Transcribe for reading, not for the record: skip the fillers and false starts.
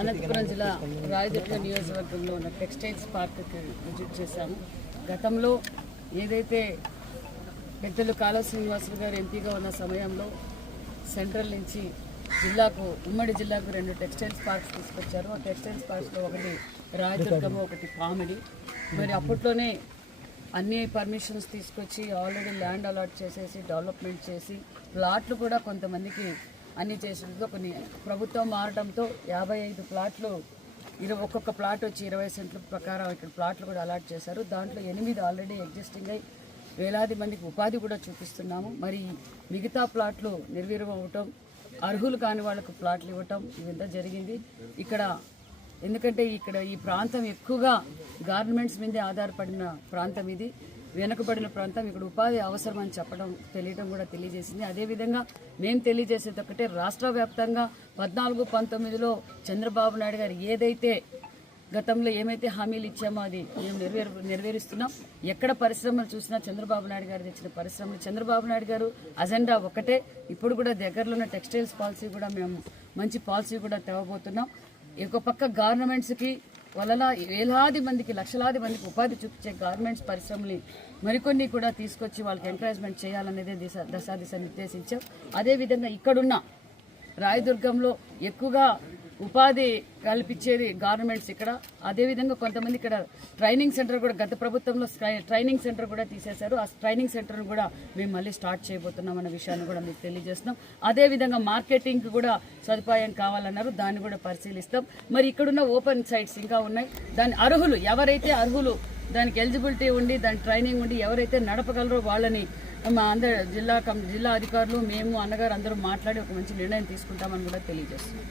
అనంతపురం జిల్లా రాయదుర్గం నియోజకవర్గంలో ఉన్న టెక్స్టైల్స్ పార్క్కి విజిట్ చేశాము. గతంలో ఏదైతే పెద్దలు కాలువ శ్రీనివాసులు గారు ఎంపీగా ఉన్న సమయంలో సెంట్రల్ నుంచి జిల్లాకు ఉమ్మడి జిల్లాకు 2 టెక్స్టైల్స్ పార్క్స్ తీసుకొచ్చారు. ఆ టెక్స్టైల్స్ పార్క్స్లో ఒకటి రాయదుర్గము, ఒకటి పామిడి. మరి అప్పట్లోనే అన్ని పర్మిషన్స్ తీసుకొచ్చి ఆల్రెడీ ల్యాండ్ అలాట్ చేసేసి డెవలప్మెంట్ చేసి ప్లాట్లు కూడా కొంతమందికి అన్ని చేసినతో కొన్ని ప్రభుత్వం మారడంతో 55 ప్లాట్లు ఒక్కొక్క ప్లాట్ వచ్చి 20 సెంట్ల ప్రకారం ఇక్కడ ప్లాట్లు కూడా అలాట్ చేశారు. దాంట్లో 8 ఆల్రెడీ ఎగ్జిస్టింగ్ అయి వేలాది మందికి ఉపాధి కూడా చూపిస్తున్నాము. మరి మిగతా ప్లాట్లు నిర్వీర్యమవటం, అర్హులు కాని వాళ్ళకు ప్లాట్లు ఇవ్వటం ఇదంతా జరిగింది. ఇక్కడ ఎందుకంటే ఈ ప్రాంతం ఎక్కువగా గార్మెంట్స్ మీదే ఆధారపడిన ప్రాంతం, ఇది వెనుకబడిన ప్రాంతం. ఇక్కడ ఉపాధి అవసరం అని చెప్పడం తెలియడం కూడా తెలియజేసింది. అదేవిధంగా మేము తెలియజేసేది ఒకటే, రాష్ట్ర వ్యాప్తంగా 14-19లో చంద్రబాబు నాయుడు గారు ఏదైతే గతంలో ఏమైతే హామీలు ఇచ్చామో అది మేము నెరవేరుస్తున్నాం. ఎక్కడ పరిశ్రమలు చూసినా చంద్రబాబు నాయుడు గారు తెచ్చిన పరిశ్రమలు, చంద్రబాబు నాయుడు గారు అజెండా ఒకటే. ఇప్పుడు కూడా దగ్గరలో ఉన్న టెక్స్టైల్స్ పాలసీ కూడా మేము మంచి పాలసీ కూడా తేవబోతున్నాం. ఒక పక్క గవర్నమెంట్స్కి వలన వేలాది మందికి, లక్షలాది మందికి ఉపాధి చూపించే గార్మెంట్స్ పరిశ్రమని మరికొన్ని కూడా తీసుకొచ్చి వాళ్ళకి ఎంకరేజ్మెంట్ చేయాలనేదే దశ నిర్దేశించాం. అదేవిధంగా ఇక్కడున్న రాయదుర్గంలో ఎక్కువగా ఉపాధి కల్పించేది గార్మెంట్స్ ఇక్కడ. అదేవిధంగా కొంతమంది ఇక్కడ ట్రైనింగ్ సెంటర్ కూడా గత ప్రభుత్వంలో ట్రైనింగ్ సెంటర్ కూడా తీసేశారు. ఆ ట్రైనింగ్ సెంటర్ కూడా మేము మళ్ళీ స్టార్ట్ చేయబోతున్నాం అన్న విషయాన్ని కూడా మీకు తెలియజేస్తున్నాం. అదేవిధంగా మార్కెటింగ్ కూడా సదుపాయం కావాలన్నారు, దాన్ని కూడా పరిశీలిస్తాం. మరి ఇక్కడున్న ఓపెన్ సైట్స్ ఇంకా ఉన్నాయి. దాని అర్హులు ఎవరైతే అర్హులు, దానికి ఎలిజిబిలిటీ ఉండి దాని ట్రైనింగ్ ఉండి ఎవరైతే నడపగలరో వాళ్ళని మా అందరు జిల్లా అధికారులు, మేము, అన్నగారు అందరూ మాట్లాడి ఒక మంచి నిర్ణయం తీసుకుంటామని కూడా తెలియజేస్తున్నాం.